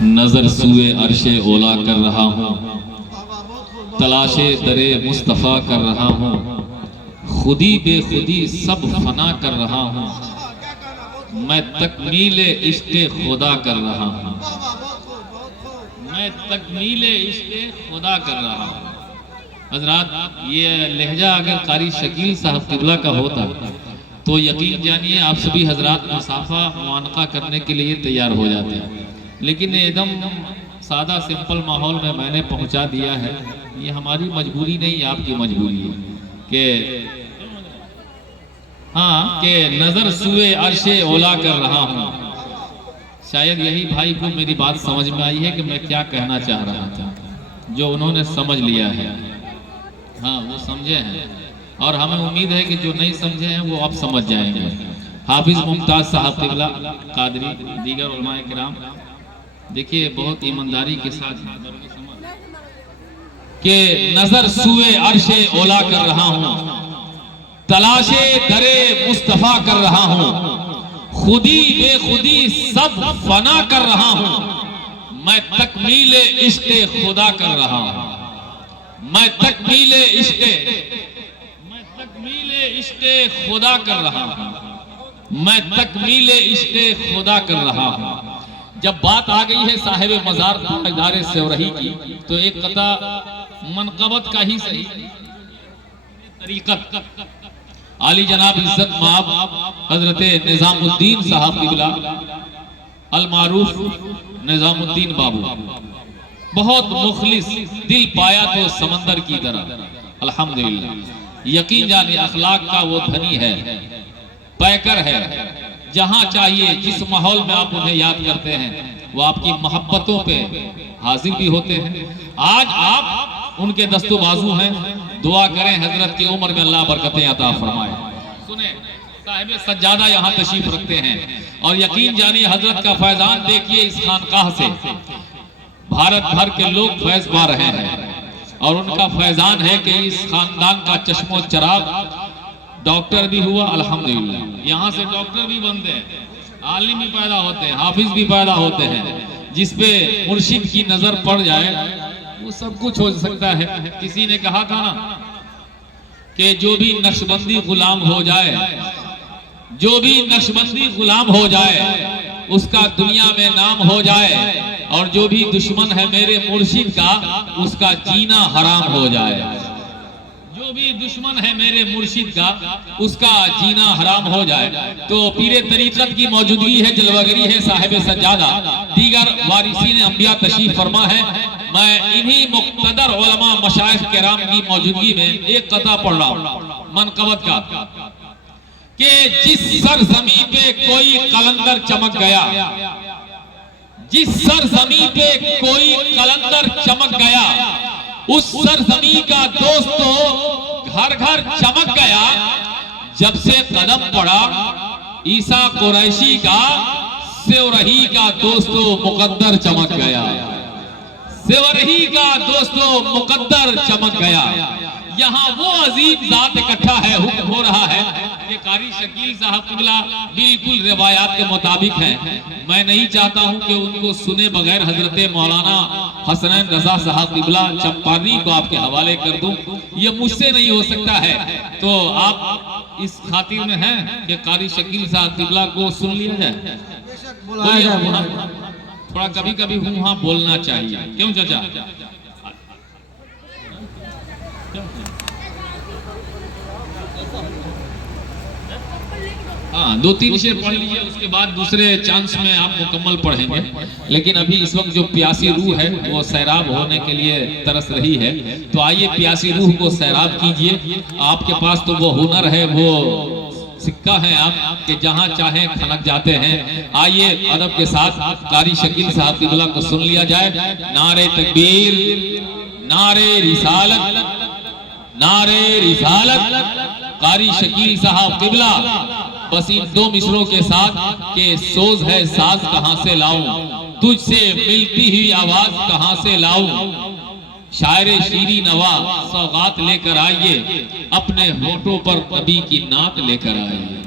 नजर सुए अर्शे ओला कर रहा हूँ, तलाशे दरे मुस्तफ़ा कर रहा हूँ, खुदी बेखुदी सब फना कर रहा हूँ, मैं तकमीले इश्क़े खुदा कर रहा हूँ, मैं तकमीले इश्क़े खुदा कर रहा हूँ। हज़रात, ये लहजा अगर कारी शकील साहब क़िबला का होता तो यकीन जानिए आप सभी हज़रात मुसाफ़ा मुआनका करने के लिए तैयार हो जाते हैं, लेकिन एकदम सादा सिंपल माहौल में मैंने पहुंचा दिया है। ये हमारी मजबूरी नहीं, आपकी मजबूरी है कि हाँ कि नजर सुए अर्शे ओला कर रहा हूँ। शायद यही भाई को मेरी बात समझ में आई है कि मैं क्या कहना चाह रहा था, जो उन्होंने समझ लिया है। हाँ, वो समझे हैं और हमें उम्मीद है कि जो नहीं समझे हैं वो अब समझ जाएंगे। हाफिज मुमताज साहब क़िबला कादरी, दीगर उलमाए किराम, देखिए बहुत ईमानदारी के साथ कि नजर सुए अर्शे ओला कर रहा हूँ, तलाशे दरे मुस्तफ़ा कर रहा हूँ, खुदी बेखुदी सब फना कर रहा हूँ, मैं तकमीले इश्क़े खुदा कर रहा हूँ, मैं तकमीले इश्क़े खुदा कर रहा हूँ, मैं तकमीले इश्क़े खुदा कर रहा हूँ। जब बात आ गई है साहिब मज़ार ताजदार सेवरही की, तो एक कता मनक़बत का ही सही तरीक़त आली जनाब इज़्ज़त माब हज़रत निज़ामुद्दीन साहब क़िबला अल मारूफ निज़ामुद्दीन बाबू, बहुत मुखलिस, दिल पाया तो समंदर की तरह। अल्हम्दुलिल्लाह, यकीन जानिए अखलाक का वो धनी है, पैकर है। जहां चाहिए जिस माहौल में आप उन्हें याद करते हैं वो आपकी मोहब्बतों पे हाजिर भी होते हैं। आज आप उनके दस्तु बाजू हैं, दुआ करें हजरत की उम्र में अल्लाह बरकतें अता फरमाए। सुने, साहिब सज्जादा यहाँ तशरीफ रखते हैं और यकीन जानिए हजरत का फैजान देखिए, इस खानकाह से भारत भर के लोग फैज पा रहे हैं और उनका फैजान है कि इस खानदान का चश्मो चराग डॉक्टर भी हुआ। अल्हम्दुलिल्लाह, यहाँ से डॉक्टर भी बनते हैं, आलिम भी पैदा होते हैं, हाफिज भी पैदा होते हैं। जिसपे मुर्शिद की नजर पड़ जाए वो सब कुछ हो सकता है। किसी ने कहा था ना कि जो भी नक्शबंदी गुलाम हो जाए, जो भी नक्शबंदी गुलाम हो जाए उसका दुनिया में नाम हो जाए, और जो भी दुश्मन है मेरे मुर्शिद का उसका जीना हराम हो जाए। जो भी दुश्मन है मेरे मुर्शिद का उसका जीना हराम हो जाए। तो पीरे तरीक़त की मौजूदगी है, जलवागरी है साहिब सज्जादा, दीगर वारिसीन अंबिया तशरीफ फरमा है। मैं इन्हीं मुक़्तदर उलमा मशाइख किराम की मौजूदगी में एक कता पढ़ रहा हूँ मनक़बत का कि जिस सरज़मीं पे कोई कलंदर चमक गया, जिस सरज़मीं पे कोई कलंदर चमक गया, उस सरज़मीं का दोस्तों घर घर चमक गया। जब से कदम पड़ा ईसा कुरैशी का, सेवरही का दोस्तों मुकद्दर चमक गया, सेवरही का दोस्तों मुकद्दर चमक गया। यहाँ वो अजीब जात इकट्ठा है, हुक्म हो रहा है कि कारी शकील साहब क़िबला बिल्कुल रिवायात के मुताबिक है। मैं नहीं चाहता हूँ कि उनको सुने बगैर हजरत मौलाना हसनैन रजा साहब क़िबला चंपारनी को आपके हवाले कर दूं, ये मुझसे नहीं हो सकता है। तो आप इस खातिर में हैं कि कारी शकील साहब क़िबला को सुन लिया जाए। थोड़ा कभी कभी हुआ बोलना चाहिए, क्यों चाचा? हाँ, 2-3 शेर पढ़ लीजिए, उसके बाद दूसरे चांस में आप मुकम्मल पढ़ेंगे। लेकिन अभी इस वक्त जो प्यासी रूह है वो सैराब होने के लिए तरस रही है, तो आइए प्यासी रूह को सैराब कीजिए। आपके पास तो वो हुनर है, वो सिक्का है आप कि जहाँ चाहे खनक जाते हैं। आइए अदब के साथ कारी शकील साहब क़िबला को सुन लिया जाए। नारे तकबीर, नारे रिसालत, नारे रिसालत, कारी शकील साहब क़िबला। बस इन 2 मिसरों के साथ के सोज है साज कहां से लाऊं, तुझसे मिलती हुई आवाज कहां से लाऊं, शायरे शीरी नवा सौगात लेकर आइए, अपने होठों पर नबी की नात लेकर आइए।